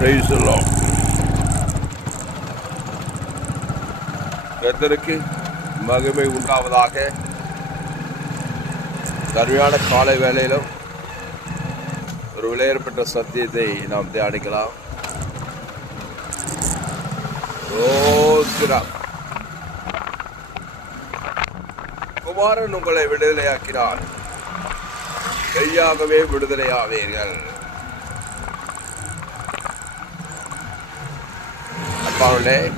Praise the Lord. கர்த்தருக்கு மகிமை உண்டாவதாக. கருமையான காலை வேலையிலும் ஒரு விளையாடப்பட்ட சத்தியத்தை நாம் தியானிக்கலாம். குமாரன் உங்களை விடுதலையாக்கினார். கையாகவே விடுதலையாவீர்கள். அன்பாவனே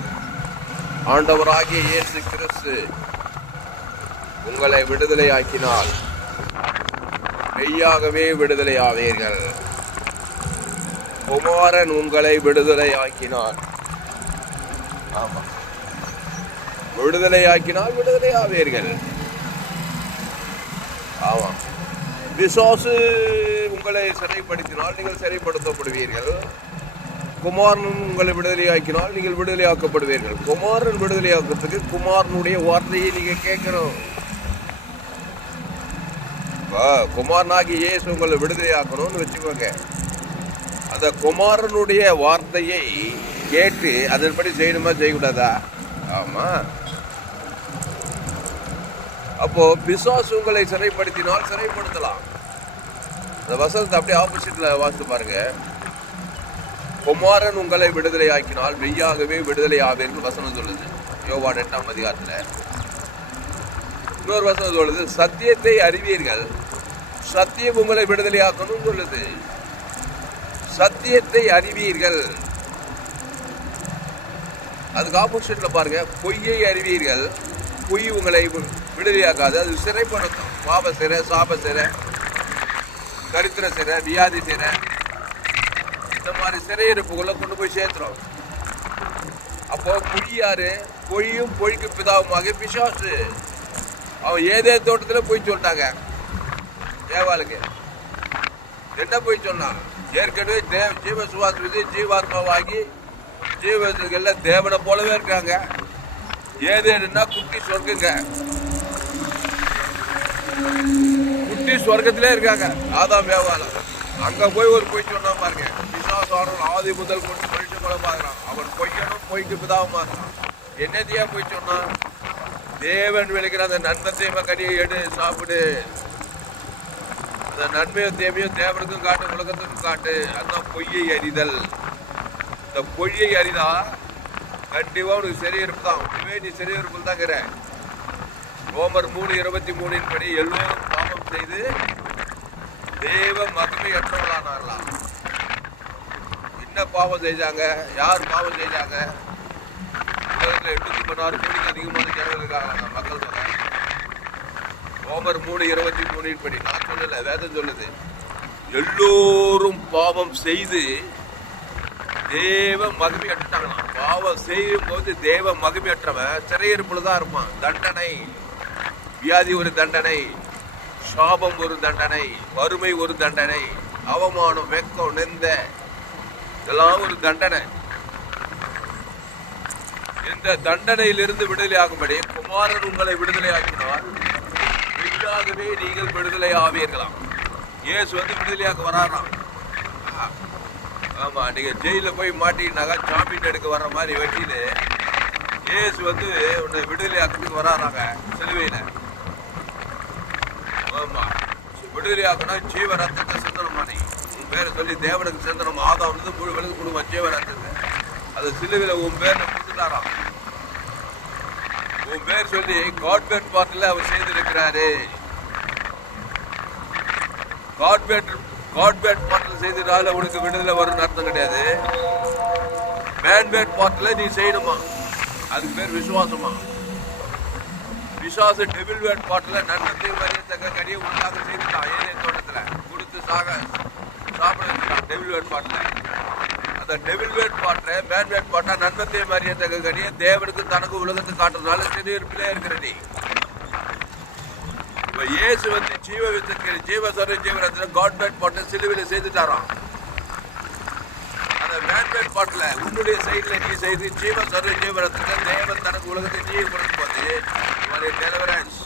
ஆண்டவராகிய இயேசு கிறிஸ்து உங்களை விடுதலையாக்கினால் மெய்யாகவே விடுதலையாவீர்கள். குமாரன் உங்களை விடுதலையாக்கினார். ஆமா. விடுதலையாக்கினால் விடுதலையாவீர்கள். ஆமா. விசுவாசு உங்களை சிறைப்படுத்தினால் நீங்கள் சிறைப்படுத்தப்படுவீர்கள். குமாரன் உங்களை விடுதலையாக்கினால் நீங்கள் விடுதலையாக்கப்படுவீர்கள். குமாரன் விடுதலையாக்கிறதுக்கு குமாரனுடைய வார்த்தையை நீங்கள் கேட்கணும். இப்போ குமாரனாகி இயேசு உங்களை விடுதலையாக்கணும்னு வச்சுக்கோங்க. அந்த குமாரனுடைய வார்த்தையை கேட்டு அதன்படி செய்யணுமா செய்யக்கூடாதா? ஆமாம் அப்போ பிசாஸ் உங்களை சிறைப்படுத்தினால் சிறைப்படுத்தலாம். அந்த வசனத்தை அப்படியே ஆப்போசிட்டில் வாசித்து பாருங்கள் குமாரன் உங்களை விடுதலை ஆக்கினால் மெய்யாகவே விடுதலை என்று வசனம் சொல்லுது. யோவான் எட்டாம் அதிகாரத்தில். இன்னொரு வசனம் சொல்லுது சத்தியத்தை அறிவீர்கள். சத்தியம் உங்களை விடுதலை ஆக்கணும் சொல்லுது. சத்தியத்தை அறிவீர்கள். அதுக்கு ஆப்போசிட்ல பாருங்க பொய்யை அறிவீர்கள். பொய் உங்களை விடுதலையாக்காது. அது சிறைப்படுத்தும் பாப சிறை சாப சிறை கரித்திர சிறை வியாதி சிறை இந்த மாதிரி சிறையிருப்புக்குள்ள கொண்டு போய் சேர்த்துறோம். அப்போ பொய் யாரு? பொய்யும் பொய்க்கு பிதாவுமாக பிசாசு. அவன் ஏதே தோட்டத்தில் போய் சொல்லிட்டாங்க. தேவாளுக்கு. என்ன போய் சொன்னான் ஏற்கனவே தேவ ஜீவ சுவாசி ஜீவாத்மாவாகி ஜீவத்துக்கெல்லாம் தேவனை போலவே இருக்காங்க. ஏதேன்னா குட்டி சொர்க்குங்க. குட்டி சொர்க்கத்திலே இருக்காங்க. ஆதாம் வியாபாரம் அங்கே போய் ஒரு பொய் சொன்னா பாருங்க. சோழன் ஆதி முதல் கொண்டு மனுஷ கூட பார்க்கிறான் அவன் பொய்யனும் பொய்க்கு பிதாவும் இருக்கிறான் என்னத்தையா போய் சொன்னான் தேவன் விளைக்கிற அந்த நன்மை தீமை கடியை எடு சாப்பிடு. அந்த நன்மையும் தேவையும் தேவனுக்கும் காட்டு உலகத்துக்கும் காட்டு. அதுதான் பொய்யை அறிதல். இந்த பொய்யை அறிதா? கண்டிப்பாக உனக்கு சரி இருப்புதான் இனிமே நீ சரி இருப்பில் தாங்கிற ரோமர் மூணு இருபத்தி மூணின் படி எல்லோரும் பாவம் செய்து தேவ மகிமையற்றவர்களானார்களாம். என்ன பாவம் செஞ்சாங்க யார் பாவம் செஞ்சாங்க உலகத்தில் எண்ணூத்தி பதினாறு கோடிக்கு அதிகமான ஜனங்கள் இருக்காங்க மக்கள் தொகை. ஓமர் மூணு இருபத்தி மூணு படி நான் சொல்லல வேதம் சொல்லுது. எல்லோரும் பாவம் செய்து தேவ மகிமையற்றாங்களாம் பாவம் செய்யும் போது தேவ மகிமையற்றவன் சிறையிருப்புல தான் இருப்பான். தண்டனை. வியாதி ஒரு தண்டனை. சாபம் ஒரு தண்டனை. வறுமை ஒரு தண்டனை. அவமானம் வெக்கம் நெந்த. இதெல்லாம் ஒரு தண்டனை. இந்த தண்டனையிலிருந்து விடுதலை ஆகும்படி குமாரன் உங்களை விடுதலை ஆக்கினார் மெய்யாகவே நீங்கள் விடுதலை ஆவீர்களாம். இயேசு வந்து விடுதலையாக்க வராராம். ஆமா நீங்க ஜெயில போய் மாட்டினாக்கா ஜாமீன் எடுக்க வர்ற மாதிரி வெட்டிட்டு இயேசு வந்து உன்னை விடுதலை ஆக்கிறதுக்கு வராறாங்க சிலுவையில. ஆமா. விடுதலை ஆக்கினா ஜீவ ரத்தத்தை பேரை சொல்லி தேவனுக்கு சிந்தனம் ஆதாம் வந்து முழு விழுந்து கொடுமா ஜீவ அது சிலுவையில உன் பேர் கொடுத்துட்டாராம் உன் பேர் சொல்லி காட்பேட் பார்ட்டில் அவர் செய்திருக்கிறாரு. காட்பேட் காட்பேட் பாட்டில் செய்ததால உனக்கு விடுதலை வரும்னு அர்த்தம் கிடையாது. மேன்பேட் பாட்டில் நீ செய்யணுமா? அதுக்கு பேர் விசுவாசமா? விசுவாச டெபிள் வேட் பாட்டில் நன்மை வரையத்தக்க கடியை உண்டாக செய்துட்டான் ஏதே தோட்டத்தில். கொடுத்து சாக. சாப்பிட டெவில் வேட் பாட்டில் அந்த டெவில் வேட் பாட்டை மேன் வேட் பாட்டா நன்மத்தை மறியத்தக்க கடியை தேவனுக்கு தனக்கு உலகத்துக்கு காட்டுறதுனால சிறுபிலே இருக்கிற நீ இப்ப இயேசு வந்து ஜீவ வித்துக்கு ஜீவ சொர ஜீவனத்தில் காட் பேட் பாட்டை சிலுவையில செய்துட்டாராம் அந்த மேன் பேட் பாட்டில் உன்னுடைய சைடில் நீ செய்து ஜீவ சொர ஜீவரத்துல தேவன் தனக்கு உலகத்தை நீ கொடுக்கும் போது உங்களுடைய டெலிவரன்ஸ்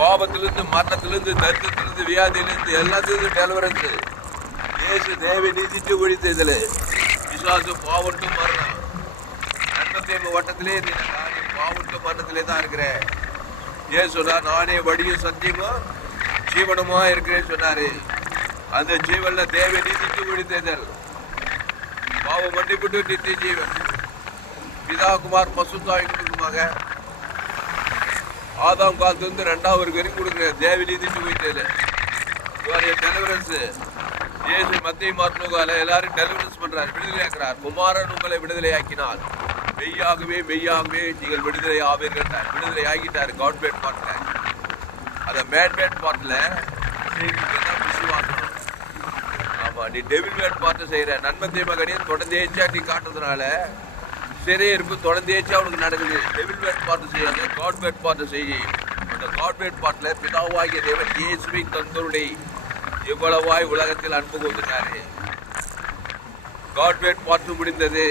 கோபத்திலிருந்து மரணத்திலிருந்து தரித்திலிருந்து வியாதியிலிருந்து எல்லாத்திலிருந்து டெலிவரன்ஸ் இயேசு தேவை நீதிட்டு ஒழித்ததில் விசுவாசு பாவட்டும் மரணம். நன்மத்தேம்பு வட்டத்திலே நீ நானே பாவட்டும் மரணத்திலே தான் இருக்கிறேன். ஏன் சொன்னார் நானே வழியும் சத்தியமும் ஜீவனமாக இருக்கிறேன்னு சொன்னார். அந்த ஜீவனில் தேவை நீதிட்டு ஒழித்ததல் பாவம் மன்னிப்புட்டு நித்திய ஜீவன். பிதா குமார் பசுத்தாயினுமாக ஆதாம் காலத்துலேருந்து ரெண்டாவது வரைக்கும் கொடுக்குற தேவி நீதிட்டு வைத்தது டெலிவரன்ஸு ஏசு மத்திய மாற்றுகால எல்லாரும் டெலிவரன்ஸ் பண்றார். விடுதலை ஆக்குறார் குமாரன் உங்களை விடுதலை ஆக்கினார் மெய்யாகவே மெய்யாகவே நீங்கள் விடுதலை ஆவீர்கள் விடுதலை ஆகிட்டார். கவர்மெண்ட் பாட்டில் அந்த மேன்மேட் பாட்டில் ஆமாம் நீ டெவில் மேட் பார்த்து செய்கிற நன்மை தீமகனையும் தொடர்ந்தேச்சா நீ காட்டுறதுனால சிறைய இருப்பு தொடர்ந்தேச்சு அவனுக்கு நடக்குது. டெவில் வேட் பார்த்து செய்யாத காட் வேட் பார்த்து அந்த காட் வேட் பார்ட்ல பிதாவாகிய தேவன் இயேசுவை தந்தருளை எவ்வளவாய் உலகத்தில் அன்பு கொண்டுட்டாரு. காட் வேட் பார்த்து முடிந்தது.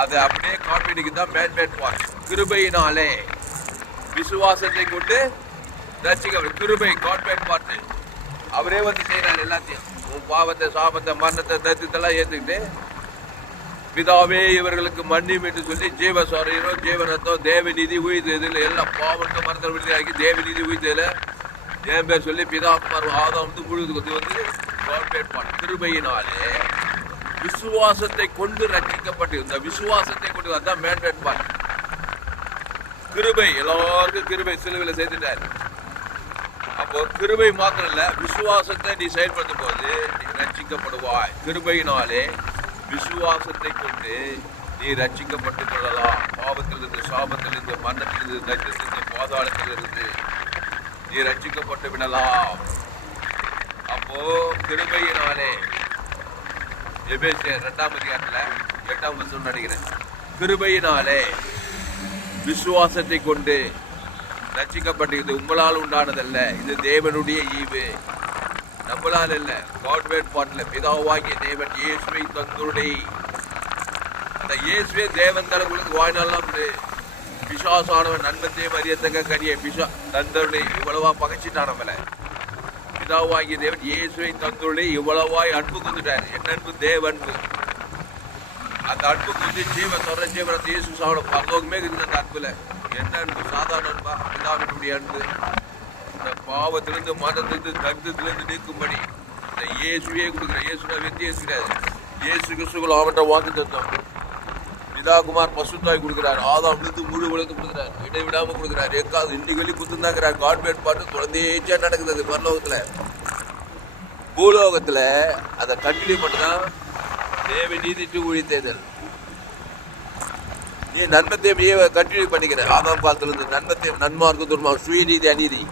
அது அப்படியே காட்வேட்டுக்கு தான் மேன் மேட் பார்ட் கிருபையினாலே விசுவாசத்தை கொண்டு ரசிக்க கிருபை காட் வேட் பார்த்து அவரே வந்து செய்யறாரு எல்லாத்தையும். உன் பாவத்தை சாபத்தை மரணத்தை தத்துத்தெல்லாம் ஏற்றுக்கிட்டு பிதாவே இவர்களுக்கு மன்னியும் என்று சொல்லி ஜீவ சோரையரோ ஜீவனத்தம் தேவநீதி உயிர்த்ததில் எல்லாம் பாவத்தை மரணத்தை விடுதலாக்கி தேவநீதி உயிர்த்ததில் என் பேர் சொல்லி பிதா குமார் ஆதாம் வந்து முழுது கொண்டு வந்து கார்பரேட் திருமையினாலே விசுவாசத்தை கொண்டு ரட்சிக்கப்பட்டு இந்த விசுவாசத்தை கொண்டு அதான் மேன்மேட் பாட் கிருபை எல்லாருக்கும் கிருபை சிலுவையில் செய்துட்டார் அப்போ கிருபை மாத்திரம் இல்லை விசுவாசத்தை நீ செயல்படுத்தும் போது நீ ரட்சிக்கப்படுவாய். கிருபையினாலே விசுவாசத்தை கொண்டு நீ ரட்சிக்கப்பட்டுக் கொள்ளலாம். பாவத்திலிருந்து சாபத்திலிருந்து மரணத்திலிருந்து தரித்திலிருந்து பாதாளத்திலிருந்து நீ ரட்சிக்கப்பட்டு விடலாம். அப்போ கிருபையினாலே எபேசியர் இரண்டாம் அதிகாரத்தில் எட்டாம் வருஷம் நினைக்கிறேன் கிருபையினாலே விசுவாசத்தை கொண்டு ரட்சிக்கப்பட்டு இது உங்களால் உண்டானதல்ல. இது தேவனுடைய ஈவு. நம்மளால் இல்ல. கான்வென்ட் பாட்டில் பிதாவாகிய தேவன் இயேசுவை தந்துருடை அந்த இயேசுவே தேவன் தலைவர்களுக்கு உங்களுக்கு வாழ்நாள்லாம் விடு பிசாசானவன் நன்மத்தே மதியத்தக்க கனியை பிசா தந்தருடை இவ்வளவா பகைச்சிட்டானவல பிதாவாகிய தேவன் இயேசுவை தந்துருடை இவ்வளவாய் அன்பு கொண்டுட்டார் என்ன அன்பு? தேவ அன்பு. அந்த அன்பு கொண்டு ஜீவ சொல்ற ஜீவனத்தை இயேசு சாவோட பரலோகமே இருக்குது அந்த அன்புல. என்ன அன்பு? சாதாரண அன்பா? பிதாவினுடைய அன்பு. இந்த பாவத்திலிருந்து மதத்திலிருந்து தரித்திலிருந்து நீக்கும்படி இந்த இயேசுவே கொடுக்குற இயேசுனா வித்தியாசிக்கிறார் இயேசு கிறிஸ்துக்குள் அவன்கிட்ட வாக்கு தந்தோம் பிதாகுமார் பசுத்தாய் கொடுக்குறார். ஆதாம் விழுந்து முழு விழுந்து கொடுக்குறார். இடைவிடாமல் கொடுக்குறார். எக்காது இன்னைக்கு வெளி குத்துந்தாங்கிறார் காட்மேட் பாட்டு தொடர்ந்தேச்சா நடக்குது அது பரலோகத்துல. பூலோகத்துல அதை கண்டினியூ பண்ணதான் தேவை நீதிட்டு தேர்தல். நீ நன்மத்தையும் நீ கண்டினியூ பண்ணிக்கிற. ஆதாம் காலத்திலிருந்து நன்மத்தையும் நன்மார்க்கு துர்மா சுயநீதி அநீதி.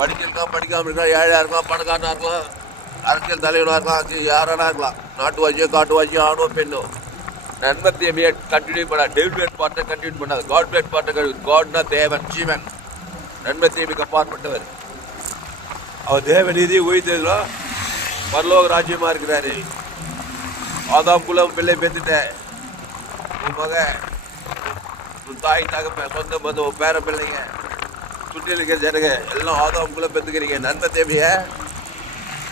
படிச்சிருக்கான் படிக்காமல் இருக்கான் ஏழையாக இருக்கலாம் பணக்காரனாக இருக்கலாம் அரசியல் தலைவனாக இருக்கலாம் அது யாரானா இருக்கலாம். நாட்டுவாசியோ காட்டுவாசியோ ஆணோ பெண்ணோ. நன்மத்தையும் கண்டினியூ பண்ணா டெவிட் பார்ட்டை கண்டினியூ பண்ணாது. காட் பிளேட் பார்ட்டை காட்னா தேவன் ஜீவன். நன்மத்தையும் அப்பாற்பட்டவர் அவர் தேவ நீதி உயிர்த்ததுல பரலோக ராஜ்யமாக இருக்கிறாரு. ஆதாம் குலம் பிள்ளை பெற்றுட்டேன் உன் மக உன் தாய் தகப்ப சொந்த பந்தம் உன் பேர பிள்ளைங்க சுற்றி இருக்கிற ஜனங்க எல்லாம் ஆதாம் குள்ள பெற்றுக்கிறீங்க நன்மை தேவைய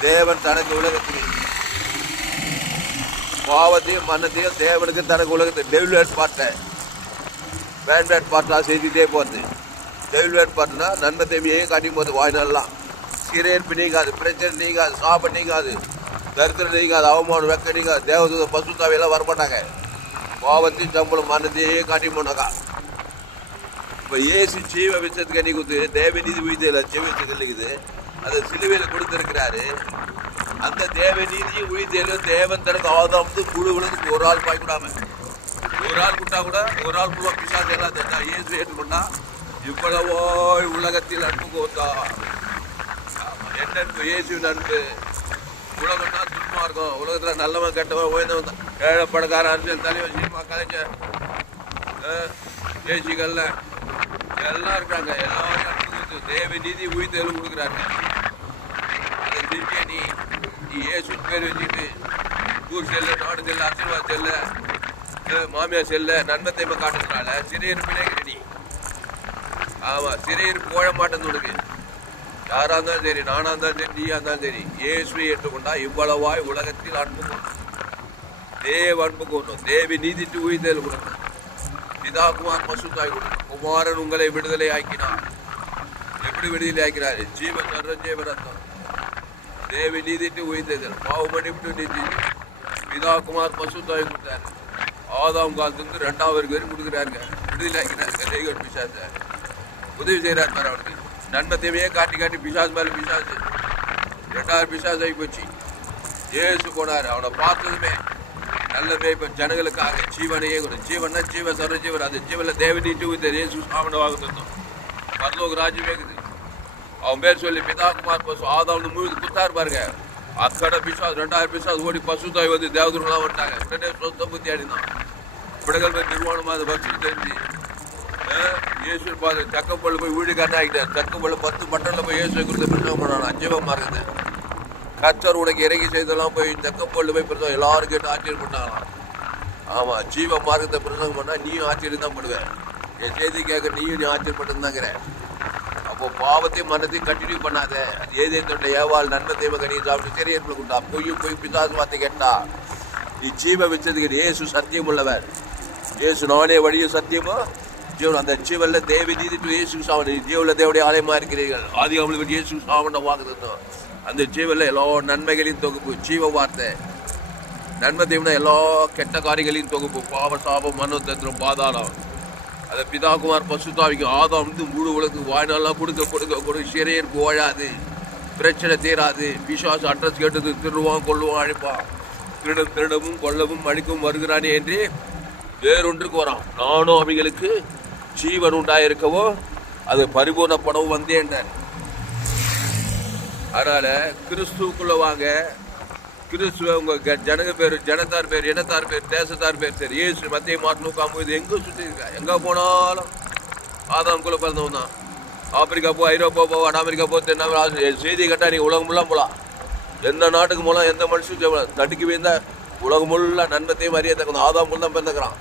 தேவன் தனக்கு உலகத்தில். பாவத்தையும் மன்னத்தையும் தேவனுக்கு தனக்கு உலகத்தை டெவில்வேட் பார்ட்ட வேண்ட்வேட் பார்ட்டா செய்துட்டே போகிறது டெவில்வேட் பார்ட்னா நன்மை தேவையே காட்டி போகுது வாய்நாள்லாம் சிறையிருப்பு நீங்காது பிரச்சனை நீங்காது சாபம் நீங்காது தரித்திரம் நீங்காது அவமானம் வெக்க நீங்காது தேவதூத பசுத்தாவையெல்லாம் வரமாட்டாங்க. பாவத்தையும் சம்பளம் மன்னத்தையே காட்டி போனாக்கா. இப்போ ஏசு ஜீவ விஷத்துக்கு அன்னைக்கு கொடுத்து தேவநீதி உயிர்த்தையில் ஜீவத்துக்கு இருக்குது அதை சிலுவையில் கொடுத்துருக்கிறாரு. அந்த தேவநீதி உயிர்த்தையிலும் தேவன் தனக்கு ஆதாமத்து குழு விழுந்து ஒரு ஆள் பாய்க்கூடாம ஒரு ஆள் கூட்டா கூட ஒரு ஆள் கூட பிசாசு எல்லாம் தந்தா இயேசு ஏற்றுக்கொண்டா இவ்வளவோ உலகத்தில் அன்பு கோத்தா என்ன அன்பு? இயேசுவின் அன்பு. உலகம்னா சும்மா இருக்கும். உலகத்தில் நல்லவன் கெட்டவன் உயர்ந்தவன் தான். ஏழை பணக்காரன் அரசியல் தலைவன் சினிமா கலைஞர் தேசிகள்ல எல்லாம் இருக்காங்க. எல்லாரும் அன்பு கொடுத்து தேவ நீதி உயிர்த்தெழும் கொடுக்குறாங்க. அதை திருப்பிய நீ நீ ஏசு பேர் வச்சுட்டு ஊர் செல்ல நாடு செல்ல அரசியல்வாத செல்ல மாமியார் செல்ல நன்மத்தை காட்டுறதுனால சிறையிருப்பிலே இருக்கிற நீ. ஆமாம் சிறையிருப்பு போட மாட்டேன் உனக்கு யாராக இருந்தாலும் சரி நானாக இருந்தாலும் சரி நீயா இருந்தாலும் சரி இயேசுவை ஏற்றுக்கொண்டா இவ்வளவாய் உலகத்தில் அன்பு கொண்டு தேவ அன்பு கொண்டோம் தேவி நீதிட்டு உயிர்த்தல் கொடுக்கணும் பிதா குமார் பசுத்தாய் கொடுக்கணும் குமாரன் உங்களை விடுதலை ஆக்கினார். எப்படி விடுதலை ஆக்கினார்? ஜீவன் சர்வ ஜீவரத்தம் தேவி நீதிட்டு உயிர்த்தல் பாவ மன்னிப்பு நீதி. பிதா குமார் பசுத்தாய் கொடுத்தார். ஆதாம் காலத்துலேருந்து ரெண்டாவது பேரும் கொடுக்குறாருங்க. விடுதலை ஆக்கினாருங்க தெய்வம் பிசாச. உதவி செய்கிறார் பாரு அவருக்கு. நன்மை தேவையே காட்டி காட்டி பிசாஸ் மேலே பிசாசு. ரெண்டாவது பிசாஸ் ஆகி போச்சு. ஏசு போனார். அவனை பார்த்ததுமே நல்ல இப்போ ஜனங்களுக்காக ஜீவனையே கொடு. ஜீவன்னா ஜீவ சர்வ ஜீவன் அது ஜீவன்ல தேவனீட்டு உயிர் இயேசு சாமனவாக தந்தோம் பரலோக ராஜ்யம் இருக்குது அவன் பேர் சொல்லி பிதா குமார் பசு ஆதாவுன்னு முழுது குத்தார் பாருங்க. அக்கடை பிசாஸ் ரெண்டாயிரம் பிசாஸ் ஓடி பசு தாய் வந்து தேவதுலாம் வந்துட்டாங்க. உடனே சொந்த புத்தி அடிந்தான். விடகள் போய் நிர்வாணமாக அதை வச்சு தெரிஞ்சு இயேசு பாரு தக்கப்பள்ளு போய் வீடு கண்ணாகிட்டார் தக்கப்பள்ளு பத்து பட்டன்ல போய் இயேசு கொடுத்து பிரசவம் பண்ணான் அஞ்சவமா இருக்குது கத்தர் உனக்கு இறங்கி செய்தெல்லாம் போய் தக்கப்பள்ளு போய் பிரசவம் எல்லாரும் கேட்டு ஆச்சரியம் பண்ணாங்களாம் ஆமாம் ஜீவ மார்க்கத்தை பிரசங்கம் பண்ணால் நீயும் ஆச்சரியம் தான் பண்ணுவேன் என் செய்தி கேட்க நீயும் நீ ஆச்சரியம் மட்டும்தாங்கிற அப்போ பாவத்தையும் மனத்தையும் கண்டினியூ பண்ணாத. அது ஏதே தொண்ட ஏவாள் நன்மை தெய்வ கனி சாப்பிட்டு சரி கொண்டா. பொய்யும் பொய் பிசாசு வார்த்தை கேட்டா. நீ ஜீவ வச்சதுக்கு இயேசு சத்தியம் உள்ளவர். ஏசு நானே வழியும் சத்தியமோ? ஜீவன் அந்த ஜீவனில் தேவி நீதி இயேசு சாவன் ஜீவன்ல தேவடைய ஆலயமா இருக்கிறீர்கள். ஆதி அவங்களுக்கு இயேசு சாவன வாக்குதம் அந்த ஜீவனில் எல்லா நன்மைகளையும் தொகுப்பு ஜீவ வார்த்தை. நன்மை தேவனா எல்லா கெட்ட காரியங்களையும் தொகுப்பு. பாவ சாபம் மனோதந்திரம் பாதாளம். அதை பிதாகுமார் பசுதாவிக்கு ஆதாம் வந்து முழு உலகத்துக்கு வாய்நாளாக கொடுக்க கொடுக்க கொடுக்க சிறையருக்கு ஓழாது பிரச்சனை தீராது. விசுவாச அட்ரஸ் கேட்டது திருடுவான் கொள்ளுவான் அழைப்பான். திருடும் திருடவும் கொல்லவும் அழிக்கவும் வருகிறானே என்று வேறொன்றுக்கு வரான். நானும் அவைகளுக்கு ஜீவன் உண்டாயிருக்கவோ அது பரிபூர்ணப்படவும் வந்தேன்டார் அதனால் கிறிஸ்துக்குள்ளே வாங்க. கிறிஸ்துவ உங்க க- ஜனங்க பேர் ஜனத்தார் பேர் இனத்தார் பேர் தேசத்தார் பேர் சரி ஏசு மத்திய மாட்டு இது எங்கே சுற்றி இருக்கா? எங்கே போனாலும் ஆதாம்குள்ள பிறந்தவன் தான். ஆப்பிரிக்கா போ ஐரோப்பா போ வட அமெரிக்கா போ தென்னாப்பிரிக்கா செய்தி கேட்டால் நீ உலகம் ஃபுல்லாக போகலாம் எந்த நாட்டுக்கு போகலாம் எந்த மனுஷன் தடுக்கி வீழ்ந்தா உலகம் முள்ள நன்மத்தையும் அறியத்தக்க ஆதாம் தான் பிறந்துக்கிறான்.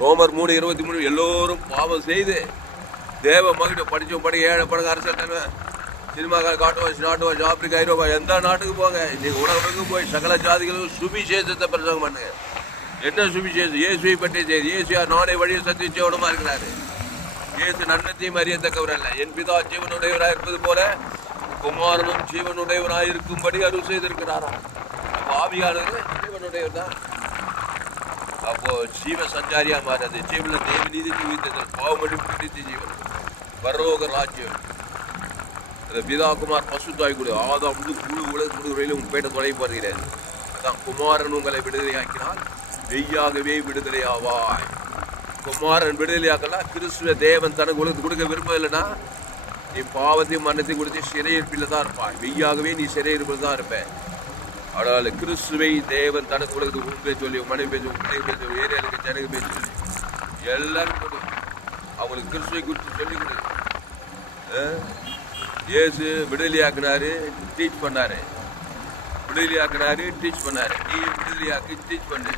ரோமர் மூணு இருபத்தி மூணு எல்லோரும் பாவம் செய்து தேவ மகிட்ட படித்தோம் படி ஏழை படங்க அரசியல் தலைவன் சினிமாக்கார காட்டுவாசி நாட்டுவாசி ஆப்பிரிக்கா ஐரோப்பா எந்த நாட்டுக்கு போங்க இன்னைக்கு உலகத்துக்கு போய் சகல ஜாதிகளும் சுவிசேஷத்தை பிரசங்கம் பண்ணுங்க. என்ன சுவிசேஷம் இயேசுவை பற்றி செய்தி இயேசுயா நானே வழியை சத்திய ஜீவனமா இருக்கிறாரு? இயேசு நன்மத்தையும் அறியத்தக்கவர் அல்ல. என் பிதா ஜீவனுடையவராக இருப்பது போல குமாரனும் ஜீவனுடையவராக இருக்கும்படி அருள் செய்திருக்கிறாராம் அப்போ ஜீவனுடையவர் தான் அப்போ ஜீவ சஞ்சாரியா மாறது ஜீவன தேவநீதி ஜீவித்தது பாவமடி பிடித்து ஜீவன். பரலோக ராஜ்யம். பிதாகுமார் தாய் குழு ஆதாம் முழு முழு உலக முழுவரையிலும் பேட்ட தொலை பாருகிறேன் அதான் குமாரன் உங்களை விடுதலையாக்கினால் மெய்யாகவே விடுதலை ஆவாய் குமாரன் விடுதலையாக்கலாம் கிறிஸ்துவ தேவன் தனக்கு உலகத்துக்கு கொடுக்க விருப்பம் இல்லைன்னா நீ பாவத்தையும் மன்னத்தையும் கொடுத்து சிறையிருப்பில் தான் இருப்பாய். மெய்யாகவே நீ சிறையிருப்பில் தான் இருப்ப. ஆனால் கிறிஸ்துவை தேவன் தனக்கு உலகத்துக்கு உன் சொல்லி மனைவி பேச்சு உன் பேச்சு ஏரியாவுக்கு ஜனங்க பேச்சு சொல்லி எல்லாரும் கொடு அவங்களுக்கு கிறிஸ்துவை குறித்து சொல்லி கொடு. அஹ்? இயேசு விடுதலையாக்குனாரு டீச் பண்ணாரு. விடுதலையாக்குனாரு டீச் பண்ணாரு. நீ விடுதலையாக்கி டீச் பண்ணு.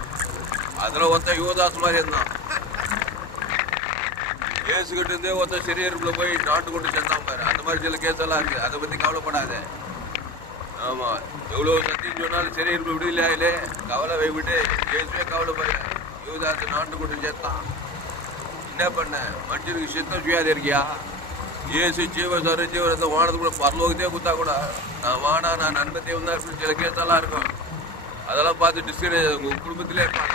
அதில் ஒருத்தன் யுவதாஸ் மாதிரி இருந்தான். கேஸு கிட்ட இருந்தே ஒருத்தன் சிறியருக்குள்ள போய் நாட்டு கொண்டு சேர்ந்தான் பாரு. அந்த மாதிரி சில கேஸ் எல்லாம் இருக்கு. அதை பத்தி கவலைப்படாத. ஆமாம் எவ்வளோ சத்தியம் சொன்னாலும் சிறையிருப்பு விடுதலையாயிலே கவலை வைவிட்டு விட்டு கேஸே யுவதாஸ் நாட்டு கொண்டு சேர்த்தான். என்ன பண்ண? மனுஷனுக்கு சித்தம் சுயாது இருக்கியா? ஏசு ஜீவ சர ஜீவரத்தை வானது கூட பரலோகத்தையே கொடுத்தா கூட நான் வானா நான் நண்பத்தை வந்தா இப்படி சில கேஸெல்லாம் இருக்கும் அதெல்லாம் பார்த்து டிஸ்கரேஜ் உங்கள் குடும்பத்திலே இருப்பாங்க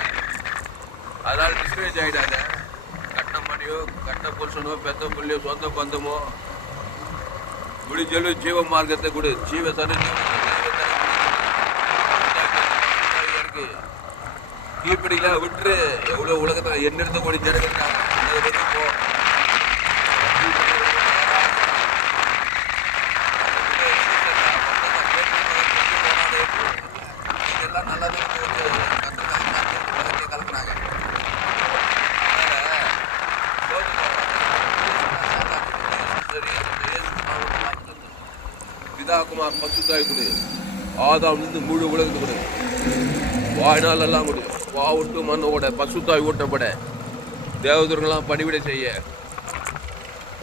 அதனால் டிஸ்கரேஜ் ஆகிடாத கட்ட மணியோ கட்ட புருஷனோ பெத்த புள்ளியோ சொந்த பந்தமோ முடிஞ்சளவு ஜீவ மார்க்கத்தை கொடு ஜீவ சரி இருக்கு கீழ்ப்படியில விட்டுரு எவ்வளவு என்ன எண்ணிருந்த கோடி ஜனங்க இருக்காங்க. அதை விட்டு போ. இதெல்லாம் நல்லது உலகத்தை கலக்குறாங்க பிதாகுமார் பசுத்தாய் கொடு ஆதாம் இருந்து முழு உலகத்து கொடு. வாழ்நாள் எல்லாம் கொடு. வாவுட்டு மண்ணோட பசுத்தாய் ஊட்டப்பட. தேவதூர்கள்லாம் பணிவிட செய்ய.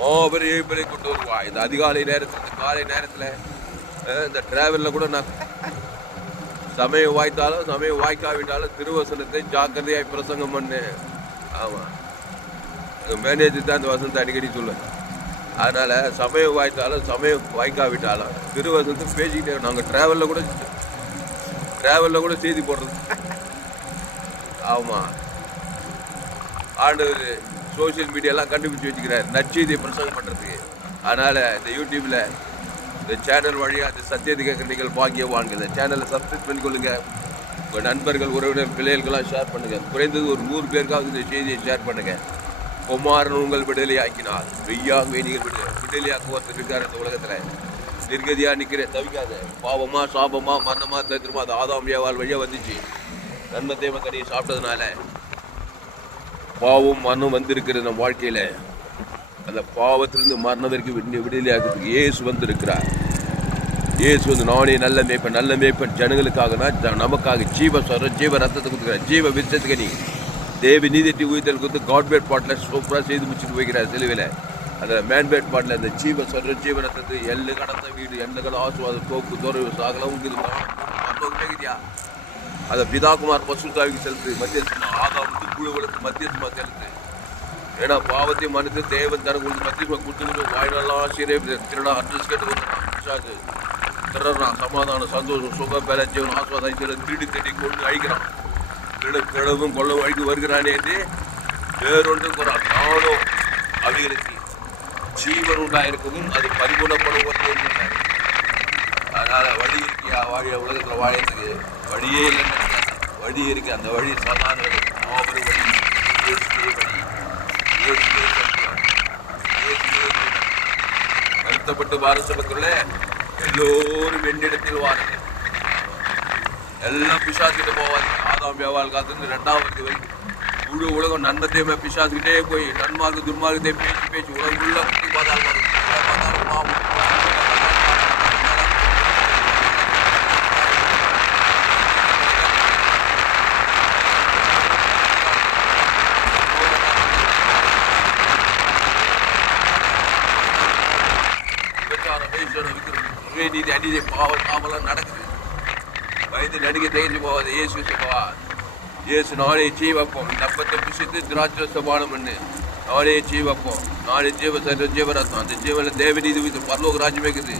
மாபெரிய கொண்டு வருவா இந்த அதிகாலை நேரத்தில் இந்த காலை நேரத்தில் இந்த டிராவலில் கூட நான் சமயம் வாய்த்தாலும் சமயம் வாய்க்காவிட்டாலும் திருவசனத்தை ஜாக்கிரதையாக பிரசங்கம் பண்ணு. ஆமாம் மேனேஜர் தான் அந்த வசனத்தை அடிக்கடி சொல்லு அதனால் சமயம் வாய்த்தாலும் சமயம் வாய்க்காவிட்டாலும் திருவசனத்தை பேசிக்கிட்டே நாங்கள் ட்ராவலில் கூட ட்ராவலில் கூட செய்தி போடுறது. ஆமாம் ஆண்டவர் சோஷியல் மீடியாலாம் கண்டுபிடிச்சி வச்சுக்கிறார். நற்செய்தியை பிரசங்கம் பண்ணுறதுக்கு அதனால் இந்த யூடியூப்பில் இந்த சேனல் வழியாக அந்த சத்தியத்தை கேட்குற நீங்கள் பாக்கியவான்கள் இந்த சேனலை சப்ஸ்கிரைப் பண்ணிக்கொள்ளுங்க உங்கள் நண்பர்கள் உறவினர் பிள்ளைகளுக்கெல்லாம் ஷேர் பண்ணுங்கள் குறைந்தது ஒரு நூறு பேருக்காவது இந்த செய்தியை ஷேர் பண்ணுங்கள் குமாரன் உங்கள் விடுதலை ஆக்கினார் வெய்யாகவே நீங்கள் விடுதலை விடுதலையாக்க ஒருத்தர் இருக்கார் இந்த உலகத்தில். நிர்கதியாக நிற்கிற தவிக்காத. பாவமாக சாபமாக மரணமா தத்துருமா அது ஆதாம் ஏவாள் வழியாக வந்துச்சு. நன்மை தேவ கனியை சாப்பிட்டதுனால பாவம் மரணம் வந்திருக்கிற நம்ம வாழ்க்கையில். அந்த பாவத்திலிருந்து மரணம் வரைக்கும் விடு- விடுதலையாக்கிறதுக்கு ஏசு வந்திருக்கிறார். இயேசு வந்து நானே நல்ல மேய்ப்பன் நல்ல மேய்ப்பன். ஜனங்களுக்காகனா ஜ- நமக்காக ஜீவ சொல்கிறேன் ஜீவ ரத்தத்தை கொடுக்குறேன் ஜீவ விருச்சத்துக்கு நீ. தேவி நீதிட்டி உயிர்த்தல் கொடுத்து காட்பேட் பாட்டில் சூப்பராக செய்து முடிச்சுட்டு போய்க்கிறார் சிலுவையில். அந்த மேன்பேட் பாட்டில் அந்த ஜீவ சொல்ற ஜீவ ரத்தத்து எள்ளு கடந்த வீடு எண்ணுகள் ஆசுவாதம் போக்கு துறவு சாகலாம் உங்களுக்கு அதை பிதாகுமார் பசுத்தாவிக்கு செலுத்து மத்தியஸ்தமா ஆதாவுக்கு குழுவுகளுக்கு மத்தியஸ்தமா செலுத்து. ஏன்னா பாவத்தை மன்னித்து தேவன் தனக்கு கொடுத்து கொடுத்துக்கிட்டு வாய்நாளாக சீரே திருடா அட்ரஸ் கேட்டு கொடுத்துறான் திருடுறான் சமாதானம் சந்தோஷம் சுகம் பேல ஜீவன் ஆஸ்வாதம் ஐஸ்வர்யம் திருடி தேடி கொண்டு அழிக்கிறான். திருட கிழவும் கொள்ளவும் அழித்து வருகிறானே என்று வேறொன்று குறான் நானும் அவைகளுக்கு ஜீவன் உண்டாயிருக்கவும் அது பரிபூர்ணப்படுவதும் அதனால் வழி இருக்கியா வாழிய உலகத்தில் வாழறதுக்கு வழியே இல்லைன்னு வழி இருக்கு அந்த வழி சாதாரண மாபெரும் வழி வழி வருத்தப்பட்டு வாரசபத்துள்ள எல்லோரும் என்னிடத்தில் வாருங்கள் எல்லாம் பிசாசுக்கிட்ட போவாங்க ஆதாம் வியாபாரம் காத்து ரெண்டாவது வரை முழு உலகம் நன்மத்தையுமே பிசாசுக்கிட்டே போய் நன்மார்க்கு துன்மார்க்கத்தை பேச்சு பேச்சு உலகம் உள்ள குத்தி பார்த்தாலும் பார்த்தாலும் பாவம். விபச்சாரம், வேசித்தனம், விக்கிரகம், நீதி அநீதி பாவம் பாவம்லாம் நடக்குது வயது நடிக தேய்ந்து போவாது இயேசு சொல்லுவா இயேசு நாளே ஜீவப்போம். நப்பத்தை புசித்து திராட்சை பானம் பண்ணு நாளே ஜீவப்போம். நாளே ஜீவ சர்வ ஜீவரத்னம். அந்த ஜீவன தேவநீதி வித்து பரலோக ராஜ்யம் இருக்குது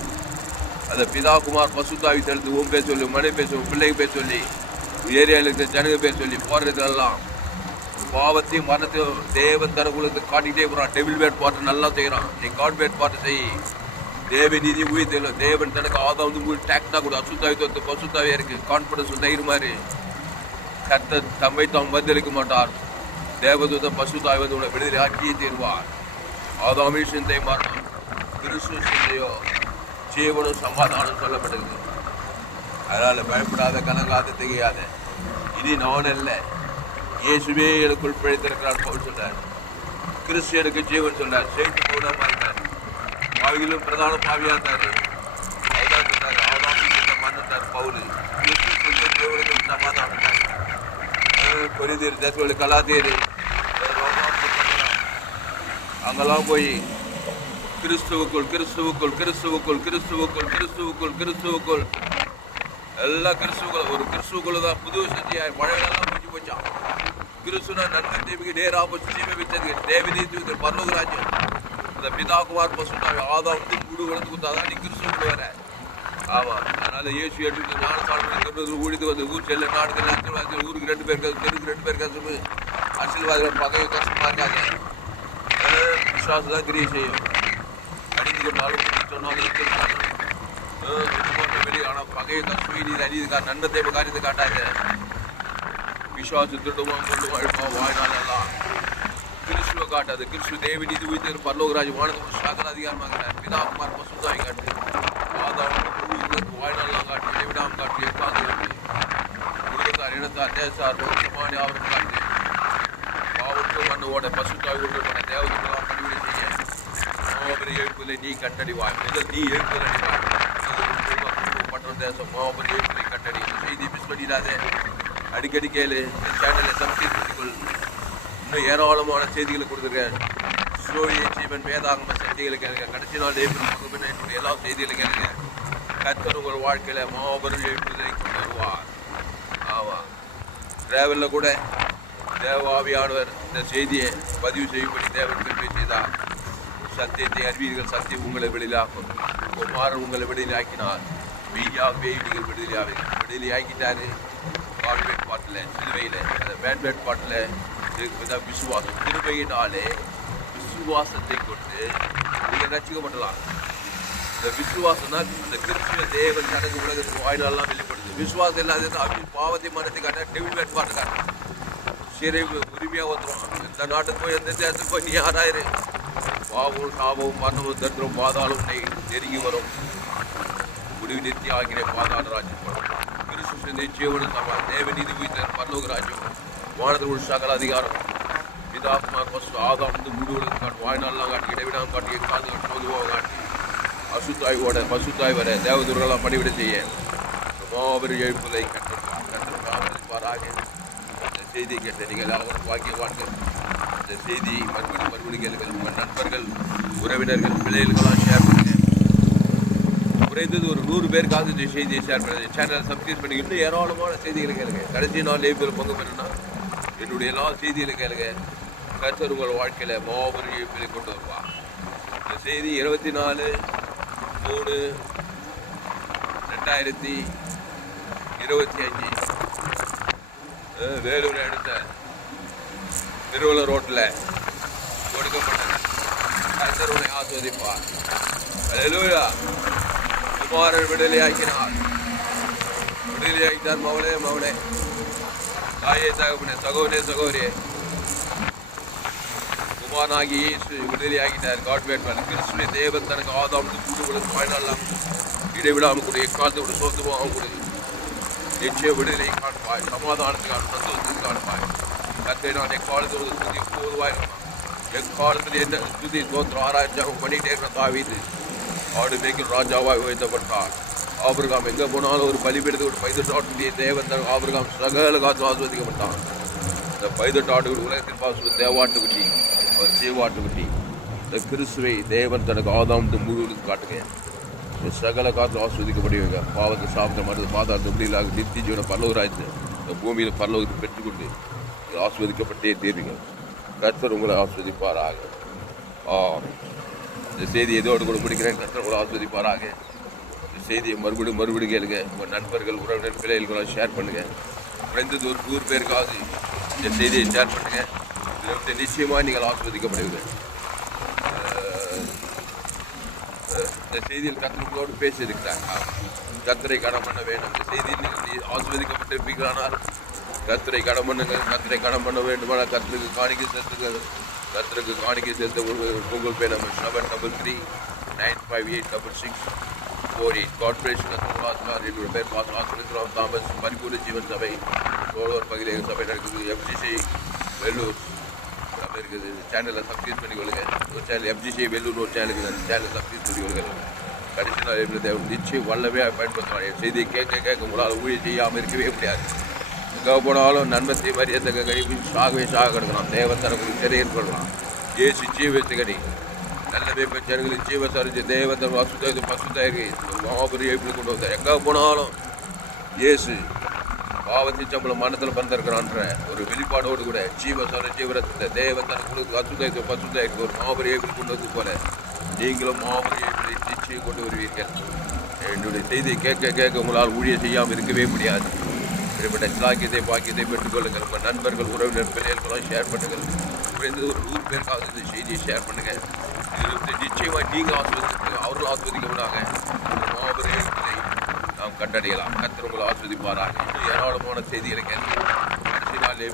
அதை பிதா குமார் பசுத்தாவி செலுத்து உன் பேர் சொல்லி மனை பேர் சொல்லி பிள்ளைங்க பேர் சொல்லி ஏரியாவில் இருக்கிற ஜனங்க பேர் சொல்லி போடுறதெல்லாம் பாவத்தையும் மரணத்தையும் தேவன் தரக்குள்ளது காட்டிக்கிட்டே போகிறான் டெபிள் பேட் பாட்டு நல்லா செய்கிறான் நீ காட் பேட் பாட்டு செய். தேவ நீதி உயிர் தேவன் தனக்கு ஆதாம் வந்து உங்களுக்கு டேக்னா கூட அசுத்தாவி பசுத்தாவே பசுத்தாவியா இருக்கு. கான்பிடன்ஸ் தைரியம் மாதிரி கத்த தம்மை தாம் பதிலளிக்க மாட்டார். தேவதூதன் பசுத்தாய் வந்து உன்னை விடுதலை ஆக்கியே தீர்வார். ஆதாமி சிந்தை மாறணும் கிறிஸ்து சிந்தையோ ஜீவனும் சமாதானம் சொல்லப்படுது அதனால் பயப்படாத கலங்காத திகையாத. இனி நான் அல்ல. இயேசுவே எனக்குள் பிழைத்திருக்கிறார் போல் சொன்னார் கிறிஸ்து எனக்கு ஜீவன் சொன்னார். சேர்த்து போனமாக இருந்தார் பாவிகளும் பிரதான பாவியா இருந்தாரு அதுதான் சொன்னாரு ஆதாமி சிந்தை மறந்துட்டார் பவுல். கிறிஸ்து கலாதீர் அங்கெல்லாம் போய் கிறிஸ்துவுக்குள் கிறிஸ்துவுக்குள் கிறிஸ்துவுக்குள் கிறிஸ்துவுக்குள் கிறிஸ்துவுக்குள் கிறிஸ்துவுக்குள். எல்லா கிறிஸ்துவுக்குள்ள ஒரு கிறிஸ்துவுக்குள்ள தான் புது சத்தியாய் மழையெல்லாம் முடிஞ்சு போச்சான் கிறிஸ்துனா நன்மை தேவிக்கு நேர் ஆப்போசிட் சீமை வச்சது தேவதீத்துக்கு பரலோக ராஜ்யம் இந்த பிதாகுமார் பசுனாவை ஆதாம் வந்து முழு கொடுத்தாதான் நீ கிறிஸ்துவுக்குள்ள வர. ஆமாம் அதனால் இயேசு எடுத்து ஞான சாதனை ஊழித்து வந்து ஊர் செல்ல நாடுக்கு அரசியல்வாதி ஊருக்கு ரெண்டு பேர் தெருக்கு ரெண்டு பேர் கஷ்டமு அரசியல்வாதிகள் பதவி கஷ்டமாக இருக்காங்க. விசுவாசம் தான் கிரியை செய்யும். அடித்து கொண்டாலும் சொன்னாலும் வெளியே ஆனால் பகையை கஷ்டமே நீ அடிதுக்கா நன்மை தேவை காரியத்தை காட்டாது. விசுவாசம் திருடுவான் கொள்ளுவான் அழுப்பான் வாழ்நாள் எல்லாம். காட்டாது கிறிஸ்துவ தேவி நிதி உயிர்த்து பல்லோகராஜ் வானத்துக்கு சாகர அதிகாரமாக பிதா குமார் பசுதாய் காட்டு ஆதாரம் காட்டு காட்டி தேவிடாம் காட்டி எட்டாவது உலகத்தார் இனத்தார் தேசார் பௌத்தமானி அவரும் காட்டு பாவத்து மண்ணுவோட பசுத்தாய் உள்ள போன தேவதெல்லாம் பணிவிடை செய்ய மாபெரும் எழுப்புதலை நீ கட்டடிவாய் முதல் நீ எழுப்புதல் அடிவாய். தேசம் மாபெரும் எழுப்புதலை கட்டடி செய்தி மிஸ் பண்ணிடாதே. அடிக்கடி கேளு. இந்த சேனலை சப்ஸ்கிரைப் பண்ணிக்கொள். இன்னும் ஏராளமான செய்திகளை கொடுத்துருக்கேன் ஸ்லோயே ஜீவன் வேதாகம செய்திகளை கேளுங்க. கடைசி நாள் ஏப்ரல் பக்கம் என்னுடைய எல்லா செய்திகளை கேளுங்க. கத்தர் உங்கள் வாழ்க்கையில மாபெரும் எழுப்புதலை கொண்டு வருவார் ஆவா. டிராவலில் கூட தேவாவியானவர் இந்த செய்தியை பதிவு செய்யும்படி தேவன் கல்வி செய்தார். சத்தியத்தை அறிவீர்கள் சத்தியம் உங்களை வெளியிலாக்கும். குமாரன் உங்களை வெளியிலாக்கினார். மெய்யாகவே நீங்கள் விடுதலையாவீர்கள். விடுதலையாக்கிட்டாரு கால்வேட் பாட்டில் சிலுவையில் அந்த பேட்பேட் பாட்டில் விசுவாசம் திருமையினாலே விசுவாசத்தை கொண்டு நீங்கள் ரசிக்கப்படலாம் இந்த விசுவாசம் தான் இந்த கிறிஸ்துவ தேவன் தனக்கு உலகத்துக்கு வாயிலெல்லாம் வெளிப்படுது. விசுவாசம் இல்லாத அப்படி பாவத்தை மரத்துக்கான டெவில் வேட் பாட்டுக்காரு சரி உரிமையாக வந்துடும் இந்த நாட்டுக்கு போய் எந்த தேசத்துக்கு போய் நீ யாராயிரு பாவம் சாபம் மரணமும் தந்திரம் பாதாளம் உன்னை நெருங்கி வரும். முடிவு நிறுத்தி ஆகிற பாதாள ராஜ்யம் வரும். கிறிஸ்து நிச்சயம் தேவ நீதி உயிர் பல்லோக ராஜ்யம் வானத்தில் உள்ள சகல அதிகாரம். பிதாகுமார் பசு ஆதாம் வந்து முழுவதும் காட்டு வாழ்நாள்லாம் காட்டி இடைவிடாமல் காட்டி காது காட்டு பொதுவாக காட்டி அசுத்தாய்வோட பசுத்தாய் வர தேவதூரெல்லாம் பணிவிட செய்ய. மாபெரும் எழுப்புதை கண்டிருப்பார் கண்டிருப்பாராக அந்த செய்தி கேட்ட நீங்கள் அவர் வாக்கியவான்கள் இந்த செய்தி மறுபடி மறுபடி கேளுங்கள் உங்கள் நண்பர்கள் உறவினர்கள் பிள்ளைகளுக்கெல்லாம் ஷேர் பண்ணுங்க. குறைந்தது ஒரு நூறு பேருக்காவது இந்த செய்தியை ஷேர் பண்ணுங்க. சேனலை சப்ஸ்கிரைப் பண்ணி இன்னும் ஏராளமான செய்திகளை கேளுங்க. கடைசி நாள் லேபில் பங்கு பண்ணுன்னா என்னுடைய எல்லா செய்தியில் கேளுங்க. கர்த்தர் உங்கள் வாழ்க்கையில் மாபெரும் எழுப்பிலை கொண்டு வருவா. இந்த செய்தி இருபத்தி நாலு மூணு ரெண்டாயிரத்தி இருபத்தி அஞ்சு. அஹ், வேலூர் அடுத்த திருவள்ளூர் ரோட்டில் கொடுக்கப்பட்டது கர்த்தர் உன்னை ஆஸ்வதிப்பார் அல்லேலூயா குமாரன் விடுதலையாக்கினார். விடுதலையாக்கிட்டார் மவளே மவளே தாயே தகப்பனே சகோதரே சகோதரியே குமாராகி இயேசு விடுதலையாகினார் காட் வேட்பார் கிறிஸ்துவை தேவன் தனக்கு ஆதாம் கூடுகளுக்கு பயனெல்லாம் இடைவிடாமல் கூட எக்காலத்தோடு சோத்துவோம் கூட நிச்சய விடுதலை காண்பாய் சமாதானத்துக்கான சந்தோஷத்துக்கு காண்பாய் கத்தை நான் எக்காலத்தோடு துதி போதுவாய் எக்காலத்தில் என்ன துதி தோற்றம் ஆராய்ச்சியாக பண்ணிகிட்டே இருக்கிற தாவிது ஆடு மேய்க்கும் ராஜாவாய் உயர்த்தப்பட்டான் ஆபிரகாம் எங்கே போனாலும் ஒரு பலிபீடத்தை ஒரு பைதட்டு தேவன் தன். ஆபிரகாம் சகல காத்து ஆஸ்வதிக்கப்பட்டான் இந்த பைதட்டு ஆட்டுக்குடி உலகத்தின் பாசு தேவாட்டுக்குட்டி அவர் சீவாட்டுக்குட்டி இந்த கிறிஸ்துவை தேவன் தனக்கு ஆதாம் முழுவதும் காட்டுங்க இந்த சகல காத்து ஆஸ்வதிக்கப்படுவீங்க பாவத்தை சாப்பிட்ட மாதிரி பாதாளத்தை முடியலாக நித்தி ஜீவன பரலோகராஜ் இந்த பூமியில் பல்லவத்தை பெற்றுக்கொண்டு ஆஸ்வதிக்கப்பட்டே தீர்வீங்க. கர்த்தர் உங்களை ஆஸ்வதிப்பாராக ஆ இந்த செய்தி எதோடு கூட முடிக்கிறேன். கர்த்தர் உங்களை ஆஸ்வதிப்பாராக செய்தியை மறுபடியும் மறுபடியும் கேளுங்க. உங்கள் நண்பர்கள் உறவினர் பிள்ளைகளோட ஷேர் பண்ணுங்கள் குறைந்தது ஒரு நூறு பேருக்காவது இந்த செய்தியை ஷேர் பண்ணுங்கள் இதில் வந்து நிச்சயமாக நீங்கள் ஆஸ்வதிக்கப்படுவீங்க இந்த செய்தியில் கத்தர்களோடு பேசியிருக்கிறார். கத்திரை கடன் பண்ண வேண்டும். இந்த செய்தியில் நீங்கள் ஆஸ்வதிக்கப்பட்டிருப்பீர்களானால் கத்திரை கடன் பண்ணுங்கள். கத்திரை கடன் பண்ண வேண்டுமானால் கத்தருக்கு காணிக்கை செலுத்துங்கள். கத்தருக்கு காணிக்கை செலுத்த உங்கள் Google Pay number seven double three nine five eight double six கோரி கார்பரேஷன் என்னோட பேர் பாஸ் தாமஸ் பரிபூர்ண ஜீவன் சபை சோழர் பகுதியில் சபை நடக்குது எஃப்சிசி வெள்ளூர் சபை இருக்குது. சேனலை சப்ஸ்கிரைப் பண்ணிக்கொள்ளுங்க ஒரு சேனல் எஃப்ஜிசி வெள்ளூர் ஒரு சேனல் இருக்குது. அந்த சேனலை சப்ஸ்கிரைப் பண்ணிக்கொள்ளுங்க கடைசி நாள் எப்படி தேவன் நிச்சயம் வல்லவே பயன்படுத்துவாங்க செய்தி கேட்க கேட்க உங்களால் ஊழியர் செய்யாமல் இருக்கவே முடியாது. எங்கே போனாலும் நன்மத்தை மாதிரி எந்த கை சாகவே சாக கிடக்கலாம். தேவன் தனக்கு சிறை ஏற்படலாம் ஏசு ஜீவத்துக்கடி நல்ல வேப்ப ஜீவ சரிஞ்சு தேவன் வசுதாயது பசுதாயிருக்கு மாபெரிய எப்படி கொண்டு வந்தார். எங்கே போனாலும் இயேசு பாவத்தின் சம்பளம் மனத்தில் பிறந்திருக்கிறான்ற ஒரு வெளிப்பாடோடு கூட ஜீவ சர ஜீவரத்தில் தேவதன் தனக்கு கொடுத்து அசுதாயத்தை பசுதாயிருக்கு ஒரு மாபெரிய எப்படி கொண்டு வந்து போல. நீங்களும் மாபெரிய எப்படி நிச்சயம் கொண்டு வருவீர்கள். என்னுடைய செய்தி கேட்க கேட்க உங்களால் ஊழிய செய்யாமல் இருக்கவே முடியாது. இப்படிப்பட்ட சிலாக்கியத்தை பாக்கியத்தை பெற்றுக்கொள்ளுங்கள் உங்கள் நண்பர்கள் உறவினர் பிள்ளைகளுக்கெல்லாம் ஷேர் பண்ணுங்கள். குறைந்தது ஒரு நூறு பேருக்காவது இந்த செய்தியை ஷேர் பண்ணுங்கள் இதில் நிச்சயமாக நீங்கள் ஆஸ்வதிக்க அவர்கள் ஆஸ்வதிக்கப்படாங்க மாபெரும் நாம் கண்டடையலாம். கத்தர் ஆஸ்வதிப்பாராக இன்னும் ஏராளமான செய்தி எனக்கு. கடைசி நாள்